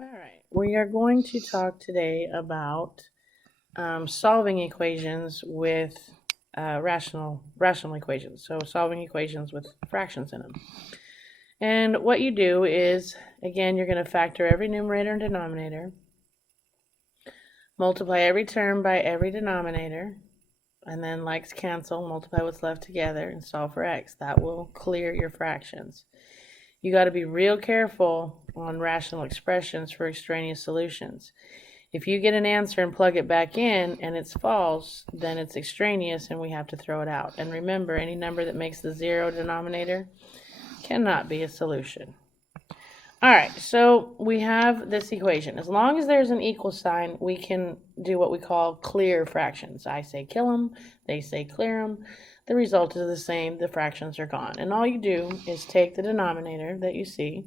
All right, we are going to talk today about solving equations with rational equations. So solving equations with fractions in them. And what you do is, again, you're going to factor every numerator and denominator, multiply every term by every denominator, and then likes cancel, multiply what's left together, and solve for x. That will clear your fractions. You got to be real careful on rational expressions for extraneous solutions. If you get an answer and plug it back in and it's false, then it's extraneous and we have to throw it out. And remember, any number that makes the zero denominator cannot be a solution. All right, so we have this equation. As long as there's an equal sign, we can do what we call clear fractions. I say kill them, they say clear them. The result is the same, the fractions are gone. And all you do is take the denominator that you see,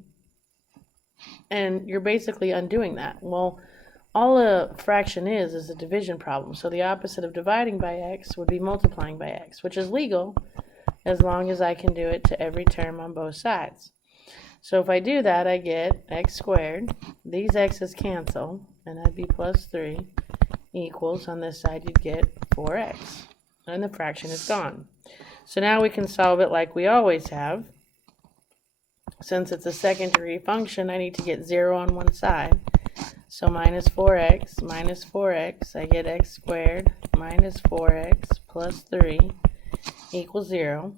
and you're basically undoing that. Well, all a fraction is a division problem. So the opposite of dividing by x would be multiplying by x, which is legal as long as I can do it to every term on both sides. So if I do that, I get x squared. These x's cancel, and that'd be plus 3 equals, on this side you'd get 4x. And the fraction is gone. So now we can solve it like we always have. Since it's a second degree function, I need to get 0 on one side. So minus 4x, I get x squared minus 4x plus 3 equals 0.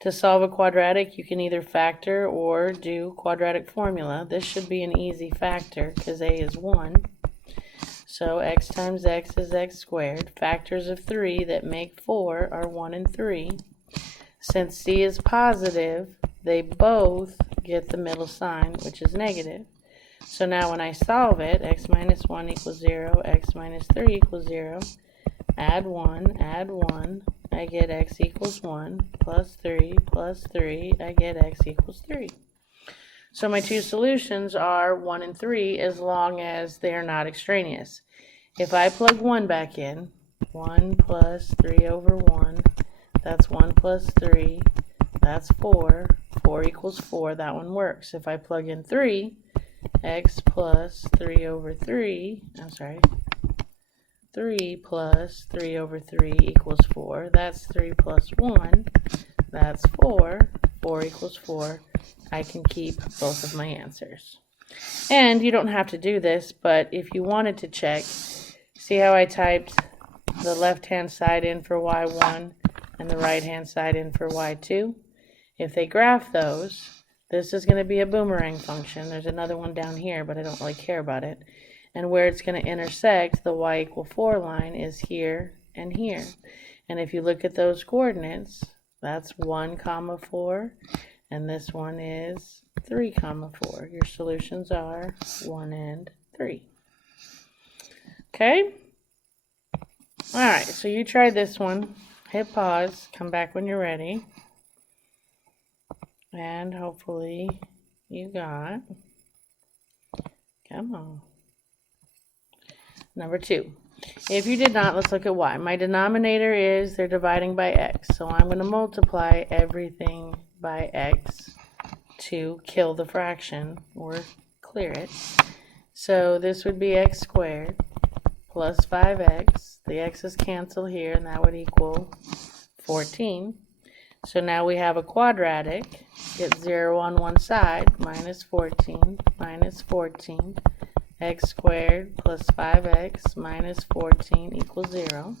To solve a quadratic, you can either factor or do quadratic formula. This should be an easy factor because a is 1. So x times x is x squared. Factors of 3 that make 4 are 1 and 3. Since c is positive, they both get the middle sign, which is negative. So now when I solve it, x minus 1 equals 0, x minus 3 equals 0. Add 1, I get x equals 1, plus 3, I get x equals 3. So my two solutions are 1 and 3 as long as they are not extraneous. If I plug 1 back in, 1 plus 3 over 1, that's 1 plus 3, that's 4. 4 equals 4, that one works. If I plug in 3, x plus 3 over 3, 3 plus 3 over 3 equals 4. That's 3 plus 1. That's 4. 4 equals 4. I can keep both of my answers. And you don't have to do this, but if you wanted to check, see how I typed the left-hand side in for y1 and the right-hand side in for y2? If they graph those, this is going to be a boomerang function. There's another one down here, but I don't really care about it. And where it's going to intersect, the y equal 4 line is here and here. And if you look at those coordinates, that's 1, 4, and this one is 3, 4. Your solutions are 1 and 3. Okay? All right, so you try this one. Hit pause, come back when you're ready. And hopefully you got, come on. Number 2. If you did not, let's look at y. My denominator is they're dividing by x. So I'm going to multiply everything by x to kill the fraction or clear it. So this would be x squared plus 5x. The x's cancel here, and that would equal 14. So now we have a quadratic. Get 0 on one side, minus 14, x squared plus 5x minus 14 equals 0.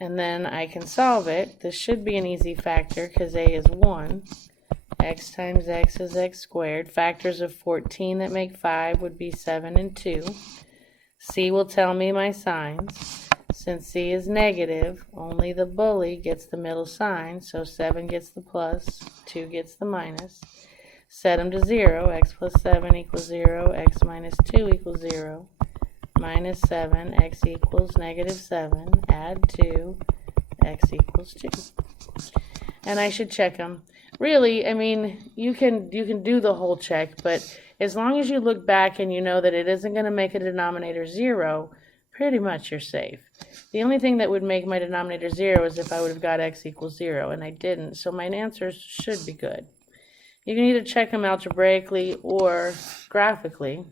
And then I can solve it. This should be an easy factor because a is 1. X times x is x squared. Factors of 14 that make 5 would be 7 and 2. C will tell me my signs. Since c is negative, only the bully gets the middle sign, so 7 gets the plus, 2 gets the minus. Set them to 0, x plus 7 equals 0, x minus 2 equals 0, minus 7, x equals negative 7, add 2, x equals 2. And I should check them. Really, I mean, you can do the whole check, but as long as you look back and you know that it isn't going to make a denominator 0, pretty much you're safe. The only thing that would make my denominator 0 is if I would have got x equals 0, and I didn't, so my answers should be good. You can either check them algebraically or graphically.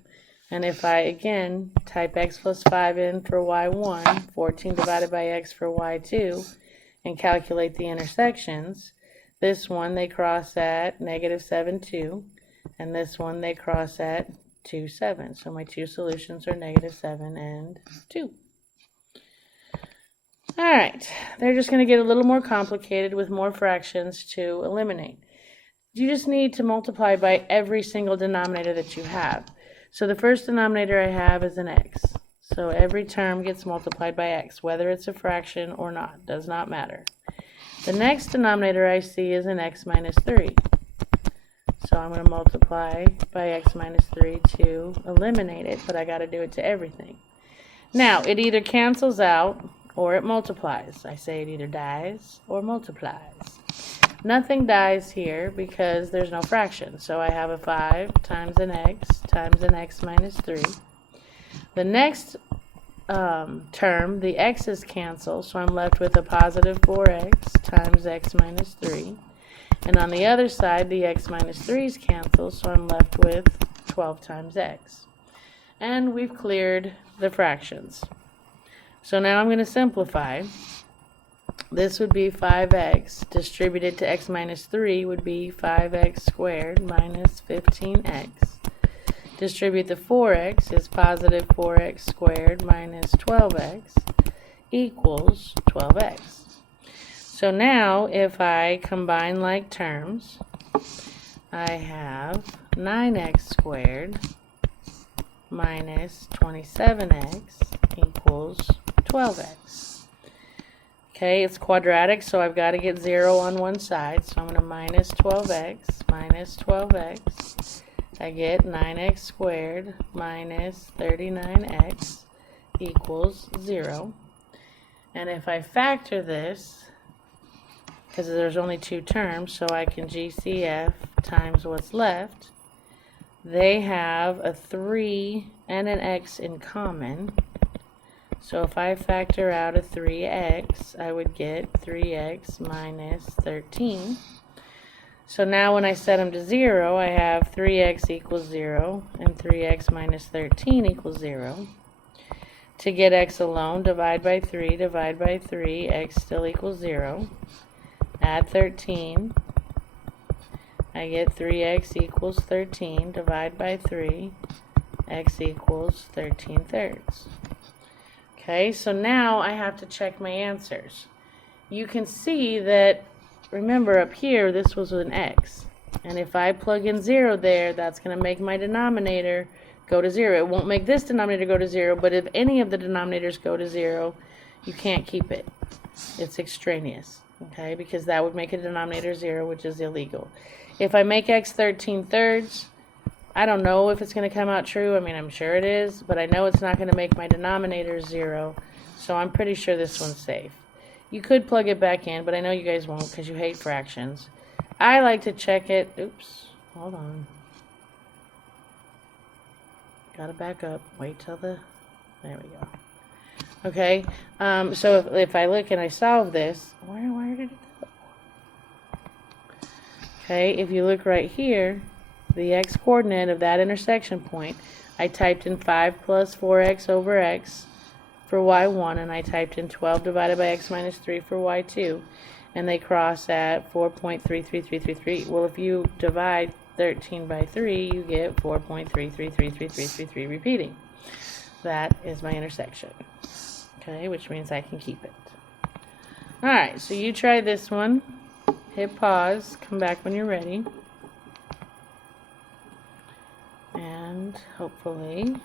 And if I, again, type x plus 5 in for y1, 14 divided by x for y2, and calculate the intersections, this one they cross at negative 7, 2, and this one they cross at 2, 7. So my two solutions are negative 7 and 2. All right, they're just going to get a little more complicated with more fractions to eliminate. You just need to multiply by every single denominator that you have. So the first denominator I have is an x. So every term gets multiplied by x, whether it's a fraction or not, does not matter. The next denominator I see is an x minus 3. So I'm going to multiply by x minus 3 to eliminate it, but I got to do it to everything. Now, it either cancels out or it multiplies. I say it either dies or multiplies. Nothing dies here because there's no fraction. So I have a 5 times an x minus 3. The next term, the x's cancel, so I'm left with a positive 4x times x minus 3. And on the other side, the x minus 3's cancel, so I'm left with 12 times x. And we've cleared the fractions. So now I'm going to simplify. This would be 5x distributed to x minus 3 would be 5x squared minus 15x. Distribute the 4x is positive 4x squared minus 12x equals 12x. So now if I combine like terms, I have 9x squared minus 27x equals 12x. Okay, it's quadratic, so I've got to get 0 on one side. So I'm going to minus 12x minus 12x. I get 9x squared minus 39x equals 0. And if I factor this, because there's only two terms, so I can GCF times what's left, they have a 3 and an x in common. So if I factor out a 3x, I would get 3x minus 13. So now when I set them to 0, I have 3x equals 0 and 3x minus 13 equals 0. To get x alone, divide by 3, x still equals 0. Add 13. I get 3x equals 13, divide by 3, x equals 13 thirds. Okay, so now I have to check my answers. You can see that, remember up here, this was an x. And if I plug in 0 there, that's going to make my denominator go to 0. It won't make this denominator go to 0, but if any of the denominators go to 0, you can't keep it. It's extraneous, okay, because that would make a denominator 0, which is illegal. If I make x 13 thirds, I don't know if it's going to come out true. I mean, I'm sure it is, but I know it's not going to make my denominator 0, so I'm pretty sure this one's safe. You could plug it back in, but I know you guys won't because you hate fractions. I like to check it. Oops, hold on. Gotta back up. Wait till there we go. Okay, so if I look and I solve this, where did it go? Okay, if you look right here, the x coordinate of that intersection point, I typed in 5 plus 4x over x for y1, and I typed in 12 divided by x minus 3 for y2, and they cross at 4.33333. Well, if you divide 13 by 3, you get 4.3333333 repeating. That is my intersection. Okay, which means I can keep it. Alright, so you try this one. Hit pause, come back when you're ready. And hopefully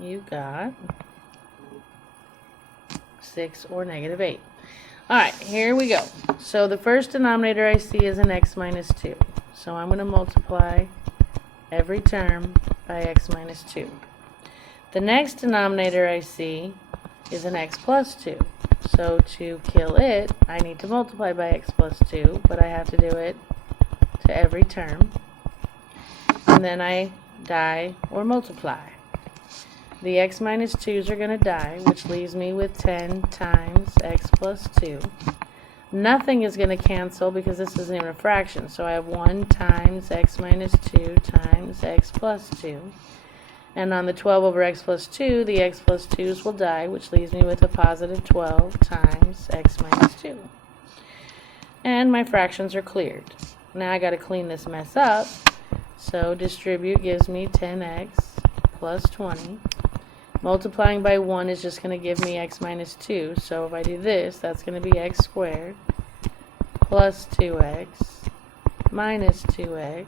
you got 6 or negative 8. Alright, here we go. So the first denominator I see is an x minus 2. So I'm going to multiply every term by x minus 2. The next denominator I see is an x plus 2. So to kill it, I need to multiply by x plus 2, but I have to do it to every term. And then I die or multiply. The x minus 2's are going to die, which leaves me with 10 times x plus 2. Nothing is going to cancel because this isn't even a fraction. So I have 1 times x minus 2 times x plus 2. And on the 12 over x plus 2, the x plus 2's will die, which leaves me with a positive 12 times x minus 2. And my fractions are cleared. Now I got to clean this mess up. So distribute gives me 10x plus 20. Multiplying by 1 is just going to give me x minus 2. So if I do this, that's going to be x squared plus 2x minus 2x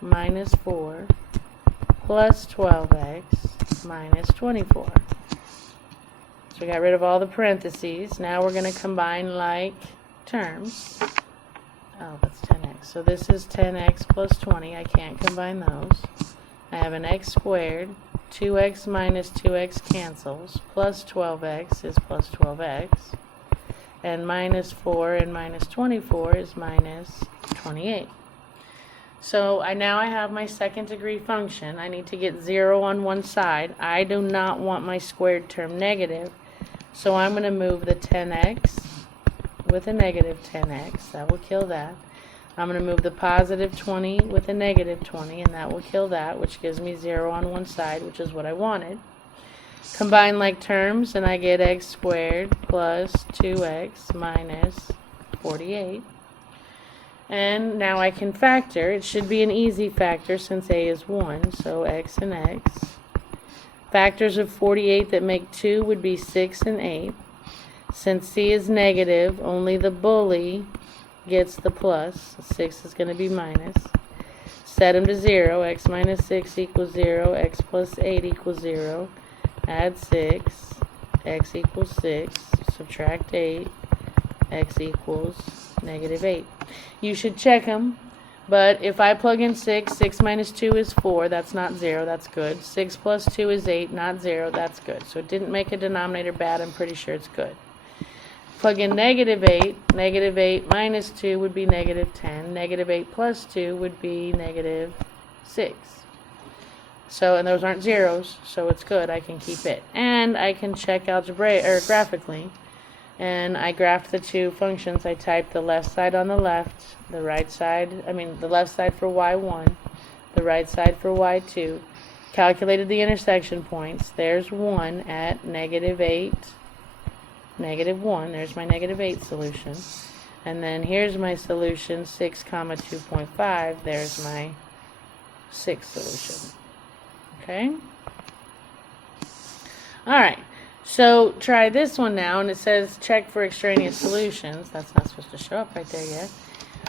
minus 4 plus 12x minus 24. So we got rid of all the parentheses. Now we're going to combine like terms. Oh, that's 10x. So this is 10x plus 20. I can't combine those. I have an x squared. 2x minus 2x cancels. Plus 12x is plus 12x. And minus 4 and minus 24 is minus 28. So now I have my second degree function. I need to get 0 on one side. I do not want my squared term negative. So I'm going to move the 10x with a negative 10x. That will kill that. I'm going to move the positive 20 with a negative 20, and that will kill that, which gives me 0 on one side, which is what I wanted. Combine like terms, and I get x squared plus 2x minus 48. And now I can factor. It should be an easy factor since a is 1, so x and x. Factors of 48 that make 2 would be 6 and 8. Since c is negative, only the bully gets the plus. 6 is going to be minus. Set them to 0. X minus 6 equals 0. X plus 8 equals 0. Add 6. X equals 6. Subtract 8. X equals negative 8. You should check them. But if I plug in 6, 6 minus 2 is 4. That's not 0. That's good. 6 plus 2 is 8. Not 0. That's good. So it didn't make a denominator bad. I'm pretty sure it's good. Plug in negative 8. Negative 8 minus 2 would be negative 10. Negative 8 plus 2 would be negative 6. So, and those aren't zeros, so it's good. I can keep it. And I can check graphically. And I graphed the two functions. I typed the left side on the left, the right side, the left side for y1, the right side for y2. Calculated the intersection points. There's 1 at negative 8. Negative 1, there's my negative 8 solution. And then here's my solution, 6 comma 2.5, there's my 6 solution. Okay? Alright, so try this one now, and it says check for extraneous solutions. That's not supposed to show up right there yet.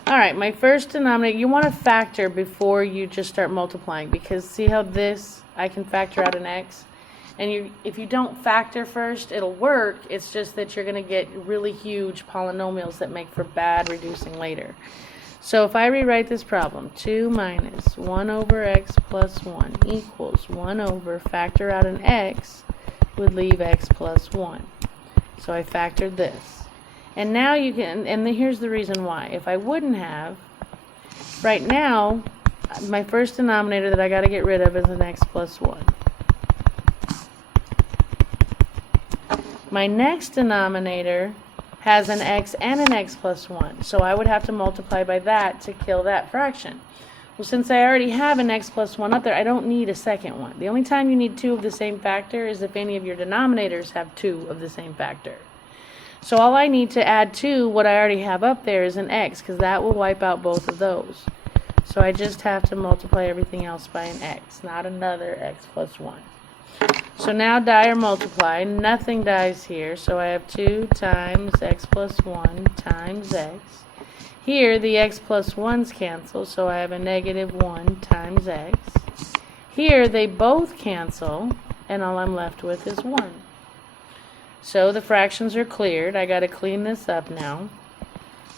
Alright, my first denominator, you want to factor before you just start multiplying, because see how this, I can factor out an x? And if you don't factor first, it'll work. It's just that you're going to get really huge polynomials that make for bad reducing later. So if I rewrite this problem, 2 minus 1 over x plus 1 equals 1 over, factor out an x, would leave x plus 1. So I factored this. And now you can, and here's the reason why. If I wouldn't have, right now, my first denominator that I got to get rid of is an x plus 1. My next denominator has an x and an x plus 1, so I would have to multiply by that to kill that fraction. Well, since I already have an x plus 1 up there, I don't need a second one. The only time you need 2 of the same factor is if any of your denominators have 2 of the same factor. So all I need to add to what I already have up there is an x, because that will wipe out both of those. So I just have to multiply everything else by an x, not another x plus 1. So now die or multiply. Nothing dies here. So I have 2 times x plus 1 times x. Here the x plus 1's cancel, so I have a negative 1 times x. Here they both cancel, and all I'm left with is 1. So the fractions are cleared. I got to clean this up now.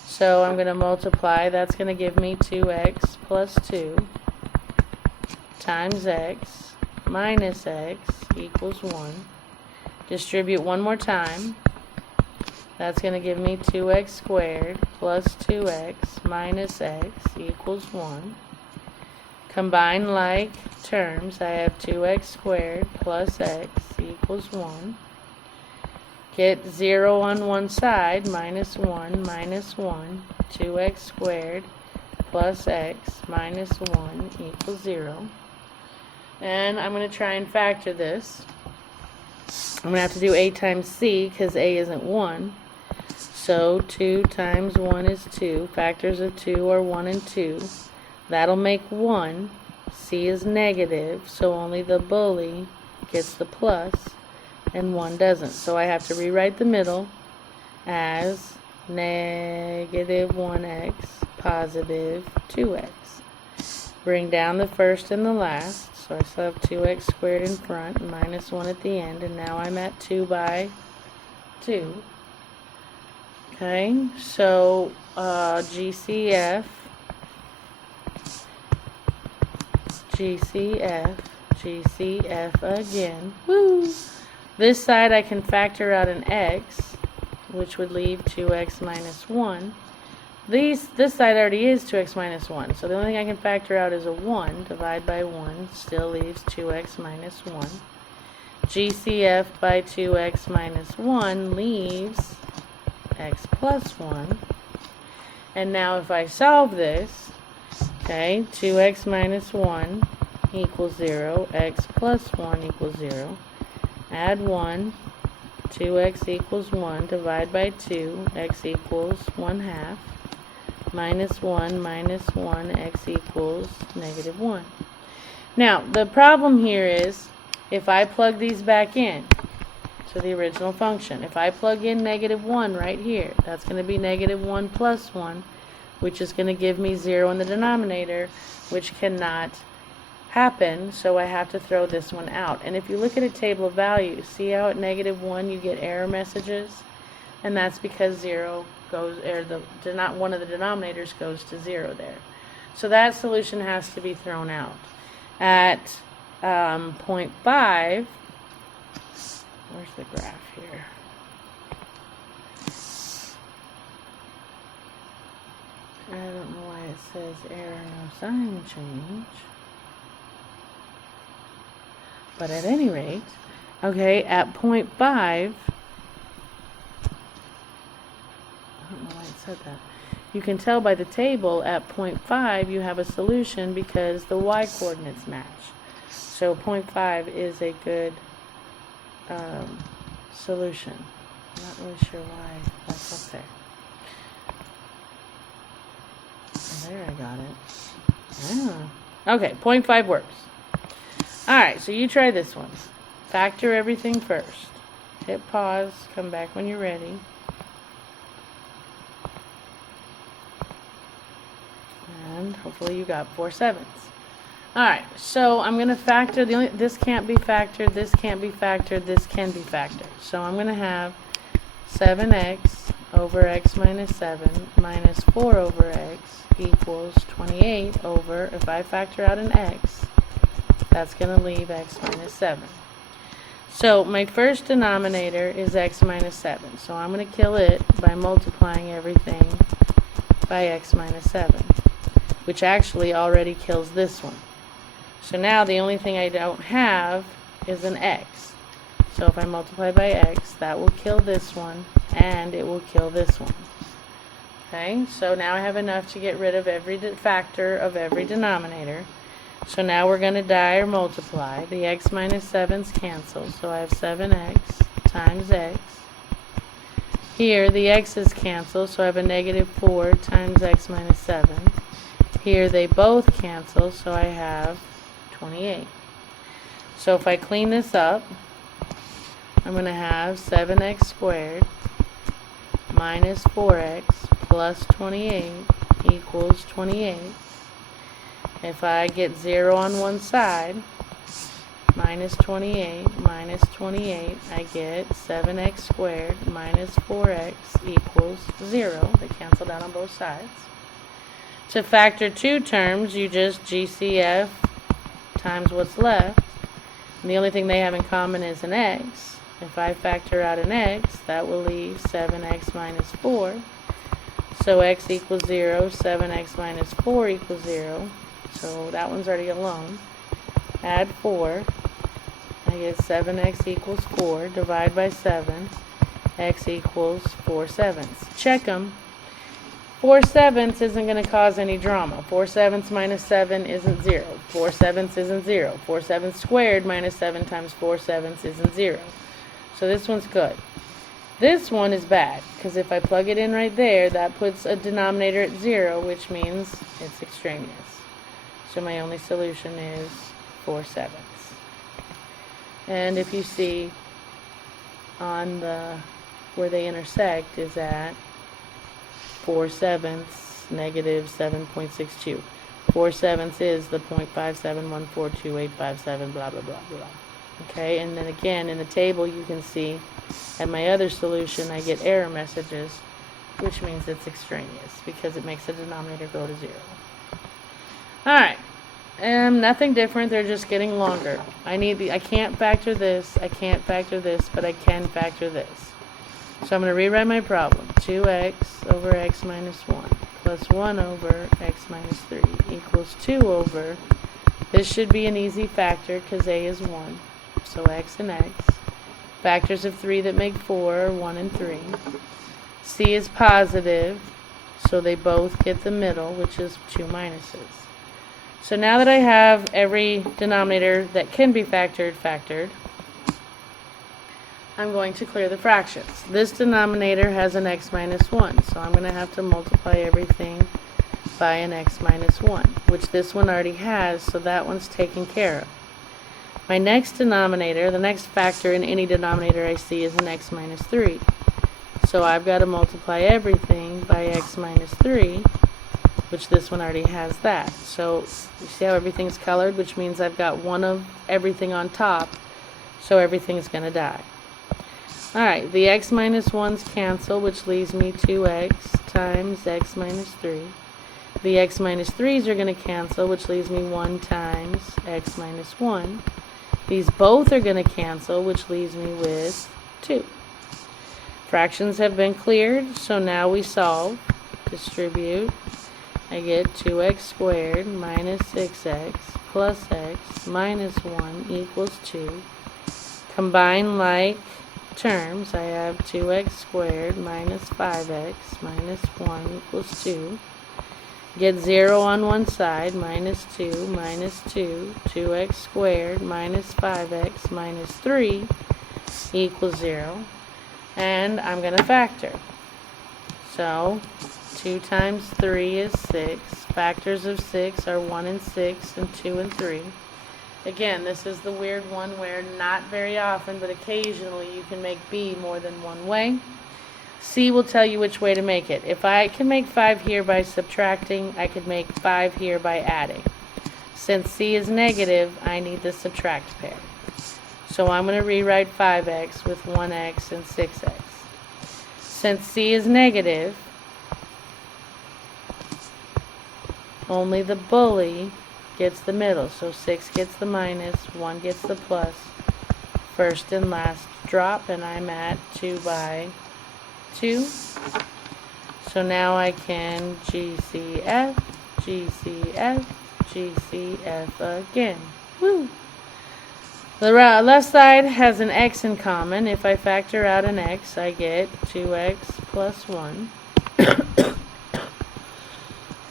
So I'm going to multiply. That's going to give me 2x plus 2 times x minus x equals 1. Distribute one more time. That's going to give me 2x squared plus 2x minus x equals 1. Combine like terms. I have 2x squared plus x equals 1. Get 0 on one side, minus 1, 2x squared plus x minus 1 equals 0. And I'm going to try and factor this. I'm going to have to do a times c because a isn't 1. So 2 times 1 is 2. Factors of 2 are 1 and 2. That'll make 1. C is negative, so only the bully gets the plus, and 1 doesn't. So I have to rewrite the middle as negative 1x, positive 2x. Bring down the first and the last. So I still have 2x squared in front and minus 1 at the end, and now I'm at 2 by 2. Okay, so GCF again. Woo! This side I can factor out an x, which would leave 2x minus 1. This side already is 2x minus 1, so the only thing I can factor out is a 1. Divide by 1 still leaves 2x minus 1. GCF by 2x minus 1 leaves x plus 1. And now if I solve this, okay, 2x minus 1 equals 0, x plus 1 equals 0. Add 1, 2x equals 1, divide by 2, x equals 1/2. Minus 1, x equals negative 1. Now, the problem here is, if I plug these back in to the original function, if I plug in negative 1 right here, that's going to be negative 1 plus 1, which is going to give me 0 in the denominator, which cannot happen, so I have to throw this one out. And if you look at a table of values, see how at negative 1 you get error messages? And that's because 0 goes, or one of the denominators goes to 0 there. So that solution has to be thrown out. At 0.5, where's the graph here? I don't know why it says error, no sign change. But at any rate, okay, at 0.5, I don't know why it said that. You can tell by the table at 0.5 you have a solution because the y coordinates match. So 0.5 is a good solution. I'm not really sure why that's up there. There, I got it. Ah. Okay, 0.5 works. Alright, so you try this one. Factor everything first. Hit pause, come back when you're ready. And hopefully you got 4/7. Alright, so I'm going to factor, this can't be factored, this can't be factored, this can be factored. So I'm going to have 7x over x minus 7 minus 4 over x equals 28 over, if I factor out an x, that's going to leave x minus 7. So my first denominator is x minus 7. So I'm going to kill it by multiplying everything by x minus 7, which actually already kills this one. So now the only thing I don't have is an x. So if I multiply by x, that will kill this one, and it will kill this one. Okay, so now I have enough to get rid of every factor of every denominator. So now we're going to die or multiply. The x minus 7's cancel, so I have 7x times x. Here the x's cancel, so I have a negative 4 times x minus 7. Here they both cancel, so I have 28. So if I clean this up, I'm going to have 7x squared minus 4x plus 28 equals 28. If I get 0 on one side, minus 28, I get 7x squared minus 4x equals 0. They canceled out on both sides. To factor two terms, you just GCF times what's left. And the only thing they have in common is an x. If I factor out an x, that will leave 7x minus 4. So x equals 0, 7x minus 4 equals 0. So that one's already alone. Add 4. I get 7x equals 4. Divide by 7. X equals 4/7. Check them. 4/7 isn't going to cause any drama. 4/7 minus 7 isn't 0. 4/7 isn't 0. 4/7 squared minus 7 times 4/7 isn't 0. So this one's good. This one is bad, because if I plug it in right there, that puts a denominator at 0, which means it's extraneous. So my only solution is 4/7. And if you see on the where they intersect is at 4/7 negative 7.62. 4/7 is the 0.57142857 blah blah blah blah. Okay, and then again in the table you can see at my other solution I get error messages, which means it's extraneous because it makes the denominator go to 0. Alright. Nothing different, they're just getting longer. I can't factor this, I can't factor this, but I can factor this. So I'm going to rewrite my problem. 2x over x minus 1 plus 1 over x minus 3 equals 2 over, this should be an easy factor because a is 1. So x and x. Factors of 3 that make 4 are 1 and 3. C is positive, so they both get the middle, which is 2 minuses. So now that I have every denominator that can be factored, I'm going to clear the fractions. This denominator has an x minus 1, so I'm going to have to multiply everything by an x minus 1, which this one already has, so that one's taken care of. My next denominator, the next factor in any denominator I see is an x minus 3. So I've got to multiply everything by x minus 3, which this one already has that. So you see how everything's colored, which means I've got one of everything on top, so everything's going to die. Alright, the x minus 1's cancel, which leaves me 2x times x minus 3. The x minus 3's are going to cancel, which leaves me 1 times x minus 1. These both are going to cancel, which leaves me with 2. Fractions have been cleared, so now we solve. Distribute. I get 2x squared minus 6x plus x minus 1 equals 2. Combine like terms, I have 2x squared minus 5x minus 1 equals 2. Get 0 on one side, minus 2, minus 2, 2x squared minus 5x minus 3 equals 0. And I'm going to factor. So 2 times 3 is 6. Factors of 6 are 1 and 6 and 2 and 3. Again, this is the weird one where not very often, but occasionally you can make B more than one way. C will tell you which way to make it. If I can make 5 here by subtracting, I could make 5 here by adding. Since C is negative, I need the subtract pair. So I'm going to rewrite 5x with 1x and 6x. Since C is negative, only the bully gets the middle. So 6 gets the minus, 1 gets the plus. First and last drop, and I'm at 2 by 2. So now I can GCF, GCF, GCF again. Woo! The left side has an x in common. If I factor out an x, I get 2x plus 1.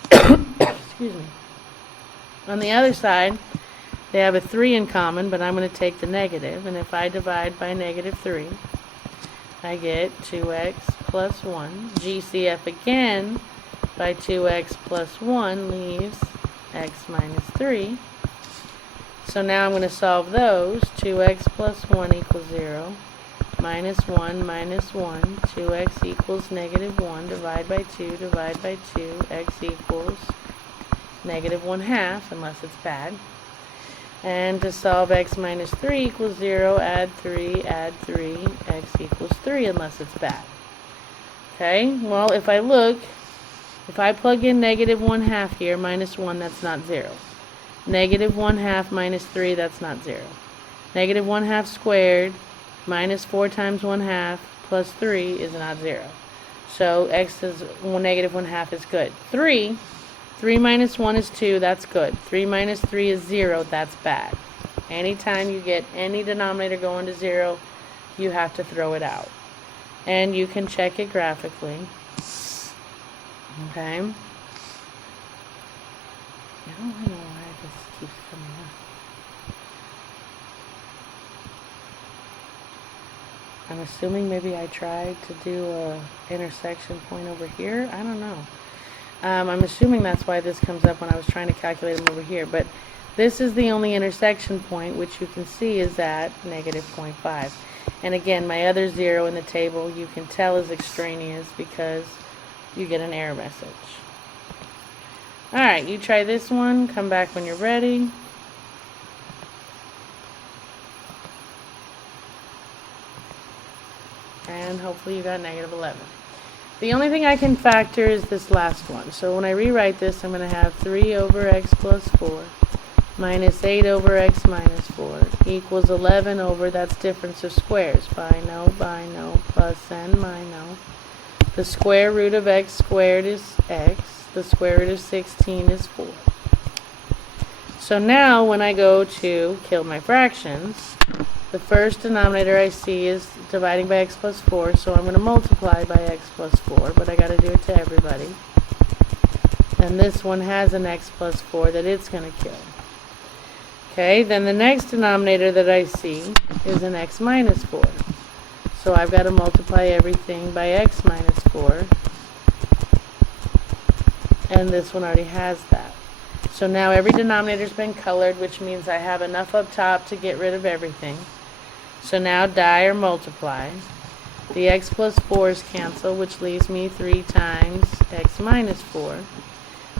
Excuse me. On the other side, they have a 3 in common, but I'm going to take the negative, and if I divide by negative 3, I get 2x plus 1. GCF again by 2x plus 1 leaves x minus 3. So now I'm going to solve those. 2x plus 1 equals 0. Minus 1 minus 1. 2x equals negative 1. Divide by 2. Divide by 2. X equals negative 1/2, unless it's bad. And to solve x minus 3 equals 0, add 3, x equals 3, unless it's bad. Okay, well, if I look, if I plug in negative 1/2 here, minus 1, that's not 0. Negative 1/2 minus 3, that's not 0. Negative 1/2 squared minus 4 times 1/2 plus 3 is not 0. So x is negative 1/2 is good. 3 minus 1 is 2, that's good. 3 minus 3 is 0, that's bad. Anytime you get any denominator going to 0, you have to throw it out. And you can check it graphically. Okay. I don't know why this keeps coming up. I'm assuming maybe I tried to do a intersection point over here. I don't know. I'm assuming that's why this comes up when I was trying to calculate them over here. But this is the only intersection point, which you can see is at negative 0.5. And again, my other 0 in the table you can tell is extraneous because you get an error message. Alright, you try this one. Come back when you're ready. And hopefully you got negative 11. The only thing I can factor is this last one. So when I rewrite this, I'm going to have 3 over x plus 4 minus 8 over x minus 4 equals 11 over, that's difference of squares, bino, plus n, mino. The square root of x squared is x. The square root of 16 is 4. So now when I go to kill my fractions, the first denominator I see is dividing by x plus 4, so I'm going to multiply by x plus 4, but I got to do it to everybody. And this one has an x plus 4 that it's going to kill. Okay, then the next denominator that I see is an x minus 4. So I've got to multiply everything by x minus 4. And this one already has that. So now every denominator's been colored, which means I have enough up top to get rid of everything. So now die or multiply. The x plus 4's cancel, which leaves me 3 times x minus 4.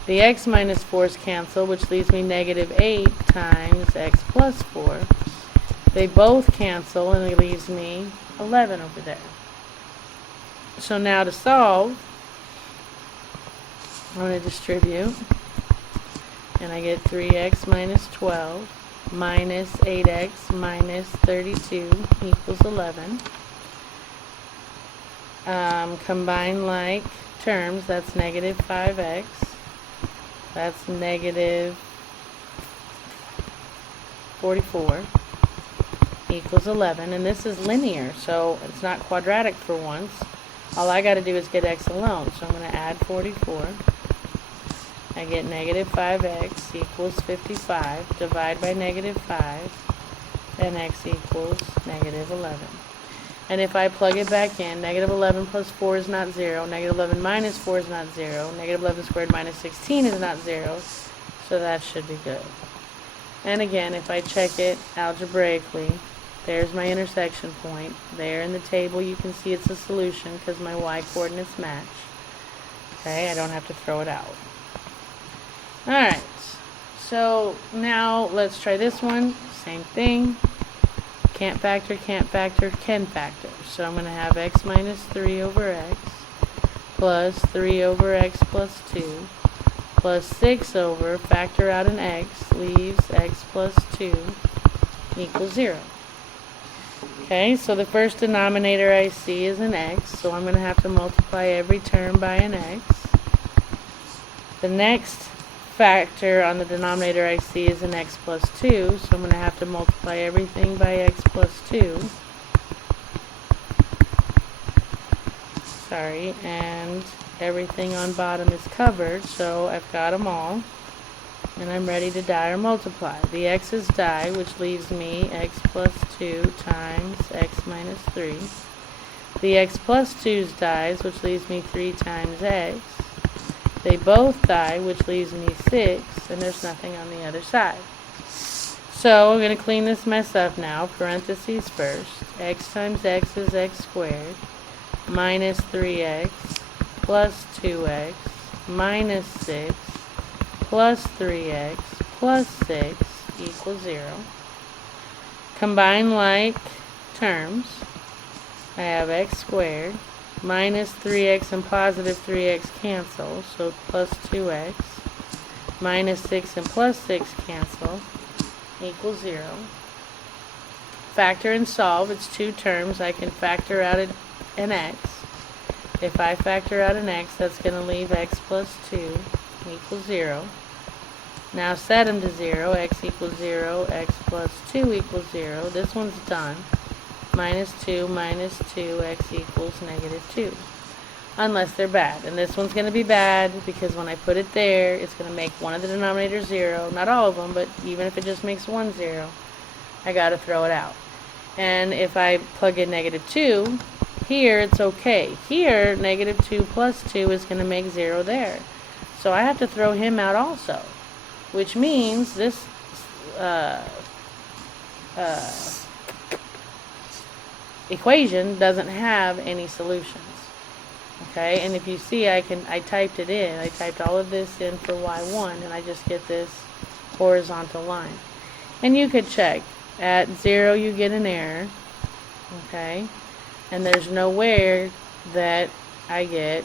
The x minus 4's cancel, which leaves me negative 8 times x plus 4. They both cancel, and it leaves me 11 over there. So now to solve, I'm going to distribute, and I get 3x minus 12 minus 8x minus 32 equals 11. Combine like terms, that's negative 5x. That's negative 44 equals 11. And this is linear, so it's not quadratic for once. All I got to do is get x alone. So I'm going to add 44. I get negative 5x equals 55. Divide by negative 5. And x equals negative 11. And if I plug it back in, negative 11 plus 4 is not 0. Negative 11 minus 4 is not 0. Negative 11 squared minus 16 is not 0. So that should be good. And again, if I check it algebraically, there's my intersection point. There in the table you can see it's a solution because my y coordinates match. Okay, I don't have to throw it out. Alright, so now let's try this one. Same thing. Can't factor, can factor. So I'm going to have x minus 3 over x plus 3 over x plus 2 plus 6 over, factor out an x, leaves x plus 2 equals 0. Okay, so the first denominator I see is an x, so I'm going to have to multiply every term by an x. The next factor on the denominator I see is an x plus 2, so I'm going to have to multiply everything by x plus 2. Sorry, and everything on bottom is covered, so I've got them all. And I'm ready to die or multiply. The x's die, which leaves me x plus 2 times x minus 3. The x plus 2's dies, which leaves me 3 times x. They both die, which leaves me 6, and there's nothing on the other side. So I'm going to clean this mess up now. Parentheses first. X times x is x squared minus 3x plus 2x minus 6 plus 3x plus 6 equals 0. Combine like terms. I have x squared minus 3x and positive 3x cancel, so plus 2x minus 6 and plus 6 cancel equals 0. Factor and solve. It's two terms. I can factor out an x. If I factor out an x, that's going to leave x plus 2 equals 0. Now set them to 0. X equals 0. X plus 2 equals 0. This one's done. Minus 2 minus 2. X equals negative 2. unless they're bad. And this one's going to be bad because when I put it there, it's going to make one of the denominators 0. Not all of them, but even if it just makes one 0, I got to throw it out. And if I plug in -2, here it's okay. Here, -2 plus 2 is going to make 0 there. So I have to throw him out also, which means this equation doesn't have any solutions. Okay, and if you see, I typed it in. I typed all of this in for y1, and I just get this horizontal line. And you could check. At 0, you get an error. Okay, and there's nowhere that I get,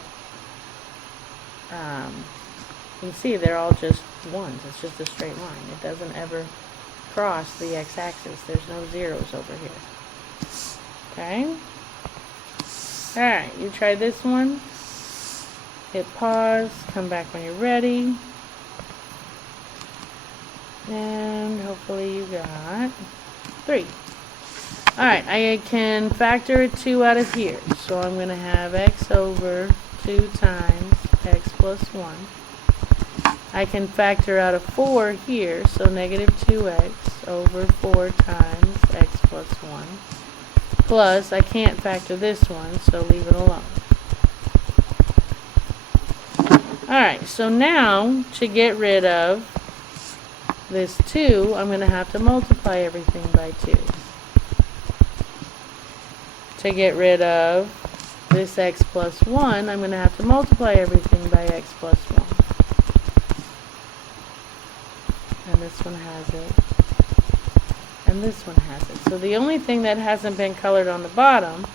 you can see they're all just 1s. It's just a straight line. It doesn't ever cross the x-axis. There's no zeros over here. Okay? Alright, you try this one. Hit pause. Come back when you're ready. And hopefully you got 3. Alright, I can factor a 2 out of here. So I'm going to have x over 2 times x plus 1. I can factor out a 4 here, so -2x over 4 times x plus 1. Plus, I can't factor this one, so leave it alone. Alright, so now, to get rid of this 2, I'm going to have to multiply everything by 2. To get rid of this x plus 1, I'm going to have to multiply everything by x plus 1. And this one has it. And this one has it. So the only thing that hasn't been colored on the bottom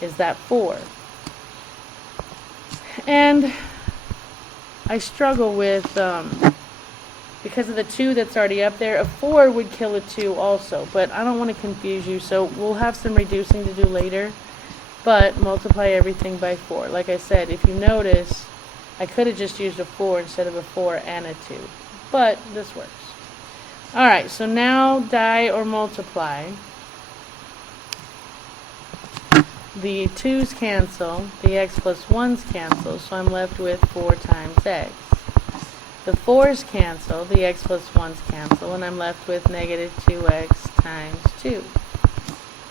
is that 4. And I struggle with, because of the 2 that's already up there, a 4 would kill a 2 also. But I don't want to confuse you, so we'll have some reducing to do later. But multiply everything by 4. Like I said, if you notice, I could have just used a 4 instead of a 4 and a 2. But this works. Alright, so now die or multiply. The 2's cancel, the x plus 1's cancel, so I'm left with 4 times x. The 4's cancel, the x plus 1's cancel, and I'm left with -2x times 2.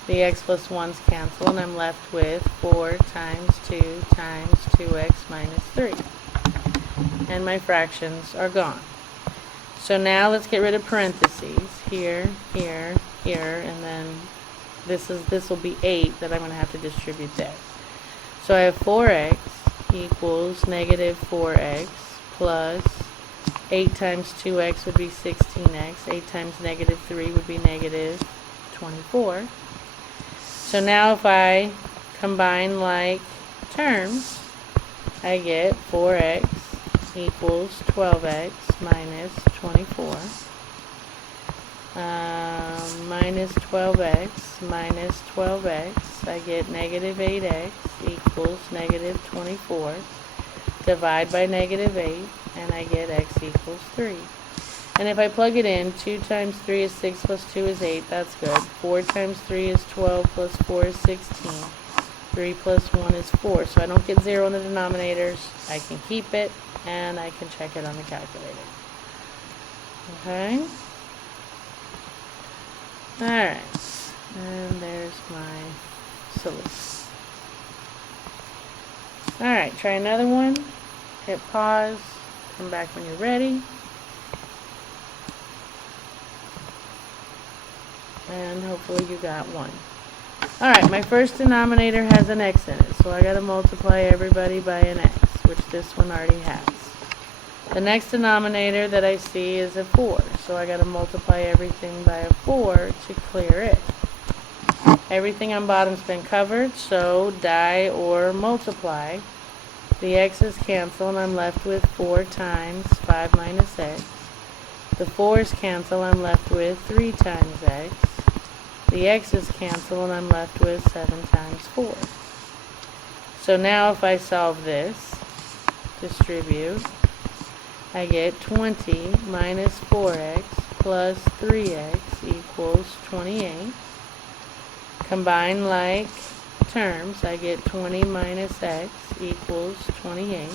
The x plus 1's cancel, and I'm left with 4 times 2 times 2x minus 3. And my fractions are gone. So now let's get rid of parentheses. Here, here, here, and then this will be 8 that I'm going to have to distribute there. So I have 4x equals -4x plus 8 times 2x would be 16x. 8 times -3 would be -24. So now if I combine like terms, I get 4x equals 12x minus 24. Minus 12x minus 12x, I get -8x equals -24. Divide by -8, and I get x equals 3. And if I plug it in, 2 times 3 is 6 plus 2 is 8. That's good. 4 times 3 is 12 plus 4 is 16. 3 plus 1 is 4. So I don't get 0 in the denominators. I can keep it, and I can check it on the calculator. Okay? Alright. And there's my solution. Alright, try another one. Hit pause. Come back when you're ready. And hopefully you got 1. Alright, my first denominator has an x in it, so I gotta multiply everybody by an x, which this one already has. The next denominator that I see is a 4, so I gotta multiply everything by a 4 to clear it. Everything on bottom's been covered, so die or multiply. The x's cancel, and I'm left with 4 times 5 minus x. The 4's cancel, I'm left with 3 times x. The x's cancel, and I'm left with 7 times 4. So now if I solve this, distribute, I get 20 minus 4x plus 3x equals 28. Combine like terms, I get 20 minus x equals 28.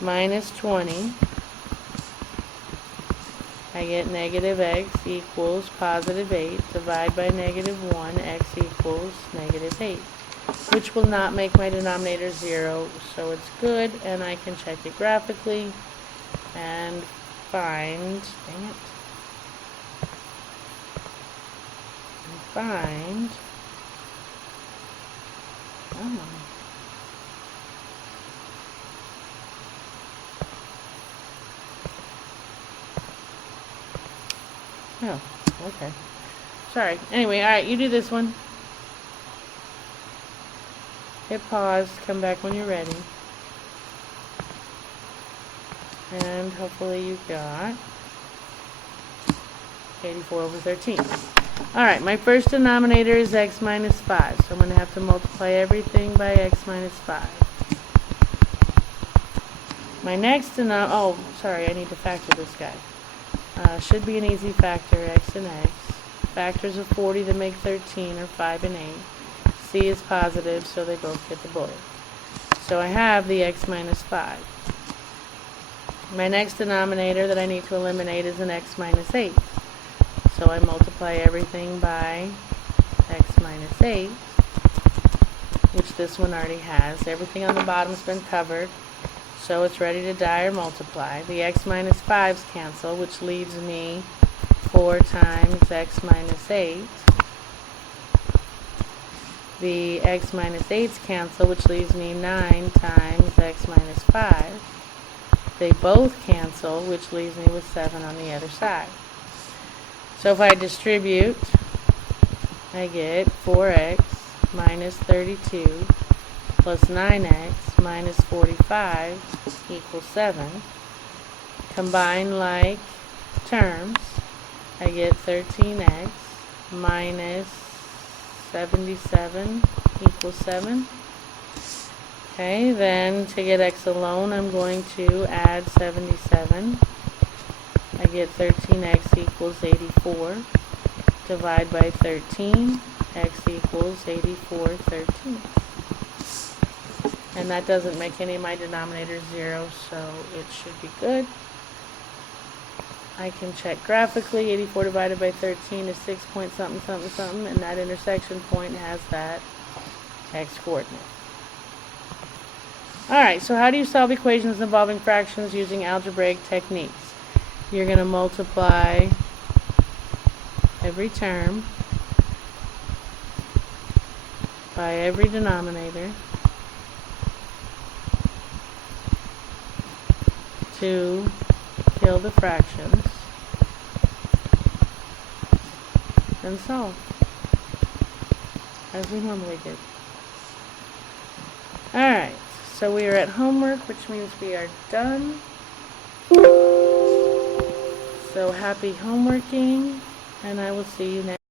Minus 20, I get negative x equals positive 8. Divide by negative 1, x equals negative 8. Which will not make my denominator 0, so it's good, and I can check it graphically and find, dang it, oh, okay. Sorry. Anyway, alright, you do this one. Hit pause, come back when you're ready. And hopefully you got 84 over 13. Alright, my first denominator is x minus 5, so I'm going to have to multiply everything by x minus 5. My next oh, sorry, I need to factor this guy. Should be an easy factor, x and x. Factors of 40 that make 13 are 5 and 8. C is positive, so they both get the bullet. So I have the x minus 5. My next denominator that I need to eliminate is an x minus 8. So I multiply everything by x minus 8, which this one already has. Everything on the bottom's been covered, so it's ready to die or multiply. The x minus 5's cancel, which leaves me 4 times x minus 8. The x minus 8's cancel, which leaves me 9 times x minus 5. They both cancel, which leaves me with 7 on the other side. So if I distribute, I get 4x minus 32 plus 9x minus 45 equals 7. Combine like terms, I get 13x minus 77 equals 7. Okay, then to get x alone, I'm going to add 77. I get 13x equals 84. Divide by 13, x equals 84/13. And that doesn't make any of my denominators 0, so it should be good. I can check graphically. 84 divided by 13 is 6 point something something something, and that intersection point has that x coordinate. Alright, so how do you solve equations involving fractions using algebraic techniques? You're going to multiply every term by every denominator to kill the fractions and solve as we normally do. Alright, so we are at homework, which means we are done. So happy homeworking, and I will see you next.